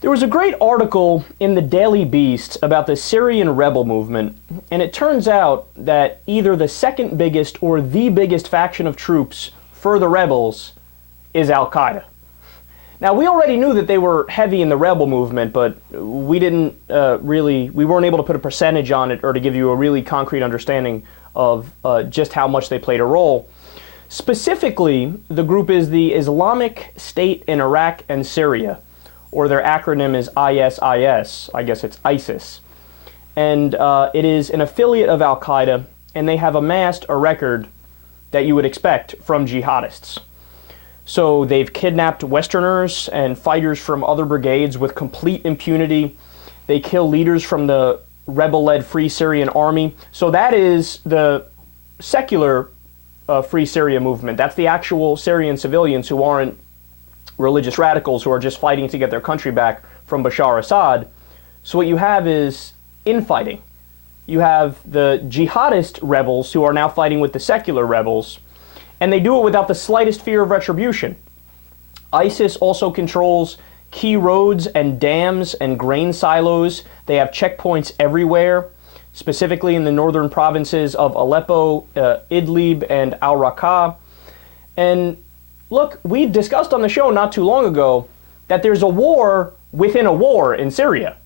There was a great article in the Daily Beast about the Syrian rebel movement, and it turns out that either the second biggest or the biggest faction of troops for the rebels is Al-Qaeda. Now, we already knew that they were heavy in the rebel movement, but we weren't able to put a percentage on it or to give you a really concrete understanding of just how much they played a role. Specifically, the group is the Islamic State in Iraq and Syria, or their acronym is ISIS. I guess it's ISIS. And it is an affiliate of Al-Qaeda, and they have amassed a record that you would expect from jihadists. So they've kidnapped Westerners and fighters from other brigades with complete impunity. They kill leaders from the rebel-led Free Syrian Army. So that is the secular Free Syria movement. That's the actual Syrian civilians who aren't religious radicals who are just fighting to get their country back from Bashar Assad. So what you have is infighting. You have the jihadist rebels who are now fighting with the secular rebels, and they do it without the slightest fear of retribution. ISIS also controls key roads and dams and grain silos. They have checkpoints everywhere, specifically in the northern provinces of Aleppo, Idlib, and al-Raqqa. And look, we discussed on the show not too long ago that there's a war within a war in Syria.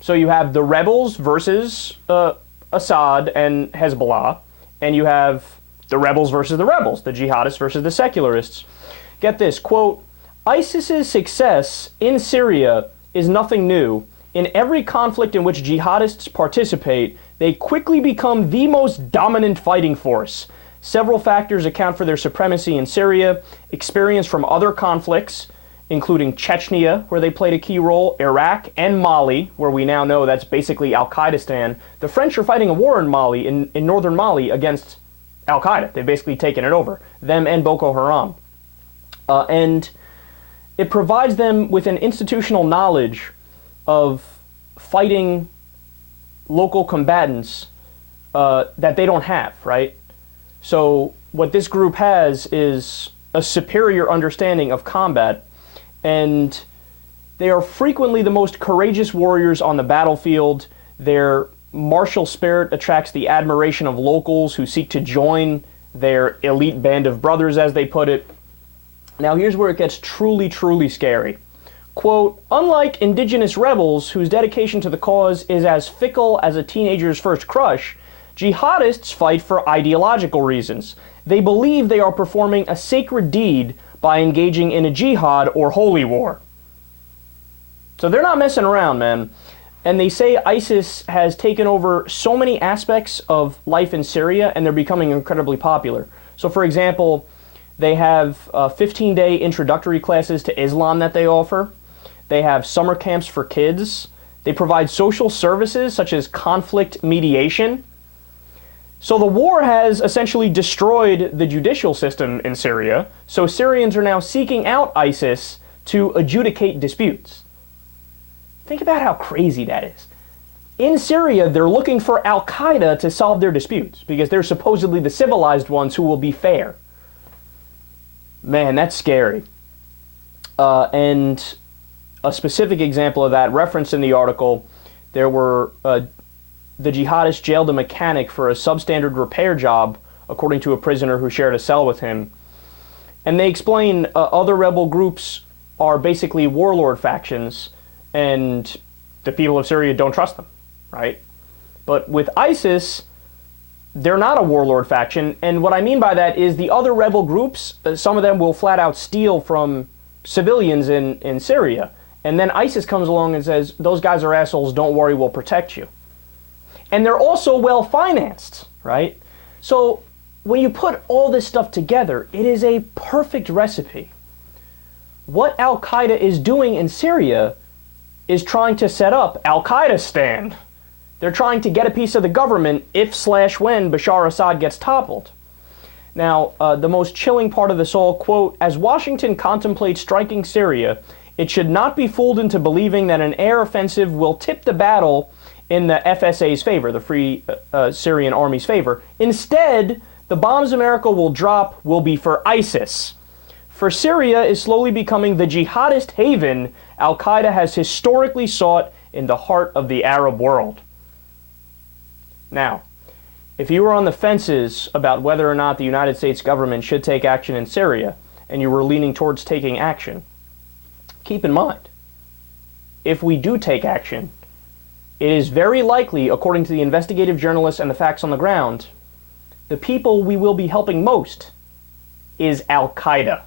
So you have the rebels versus Assad and Hezbollah, and you have the rebels versus the rebels, the jihadists versus the secularists. Get this, quote, ISIS's success in Syria is nothing new. In every conflict in which jihadists participate, they quickly become the most dominant fighting force. Several factors account for their supremacy in Syria: experience from other conflicts, including Chechnya, where they played a key role, Iraq, and Mali, where we now know that's basically Al-Qaedistan. The French are fighting a war in Mali, in northern Mali, against Al-Qaeda. They've basically taken it over, them and Boko Haram. And it provides them with an institutional knowledge of fighting local combatants that they don't have, right? So what this group has is a superior understanding of combat, and they are frequently the most courageous warriors on the battlefield. Their martial spirit attracts the admiration of locals who seek to join their elite band of brothers, as they put it. Now here's where it gets truly, truly scary. Quote, unlike indigenous rebels whose dedication to the cause is as fickle as a teenager's first crush, jihadists fight for ideological reasons. They believe they are performing a sacred deed by engaging in a jihad or holy war. So they're not messing around, man. And they say ISIS has taken over so many aspects of life in Syria, and they're becoming incredibly popular. So for example, they have 15-day introductory classes to Islam that they offer. They have summer camps for kids. They provide social services such as conflict mediation. So the war has essentially destroyed the judicial system in Syria, so Syrians are now seeking out ISIS to adjudicate disputes. Think about how crazy that is. In Syria, they're looking for Al-Qaeda to solve their disputes, because they're supposedly the civilized ones who will be fair. Man, that's scary. And a specific example of that, referenced in the article, there were the jihadists jailed a mechanic for a substandard repair job, according to a prisoner who shared a cell with him. And they explain other rebel groups are basically warlord factions, and the people of Syria don't trust them, right? But with ISIS, they're not a warlord faction, and what I mean by that is the other rebel groups, some of them will flat out steal from civilians in Syria, and then ISIS comes along and says, those guys are assholes, don't worry, we'll protect you. And they're also well-financed, right? So when you put all this stuff together, it is a perfect recipe. What Al-Qaeda is doing in Syria is trying to set up Al-Qaedistan. They're trying to get a piece of the government if/when Bashar Assad gets toppled. Now, the most chilling part of this all, quote, as Washington contemplates striking Syria, it should not be fooled into believing that an air offensive will tip the battle in the FSA's favor, the Free Syrian Army's favor. Instead, the bombs America will drop will be for ISIS. For Syria is slowly becoming the jihadist haven Al-Qaeda has historically sought in the heart of the Arab world. Now, if you were on the fences about whether or not the United States government should take action in Syria, and you were leaning towards taking action, keep in mind, if we do take action, it is very likely, according to the investigative journalists and the facts on the ground, the people we will be helping most is Al-Qaeda.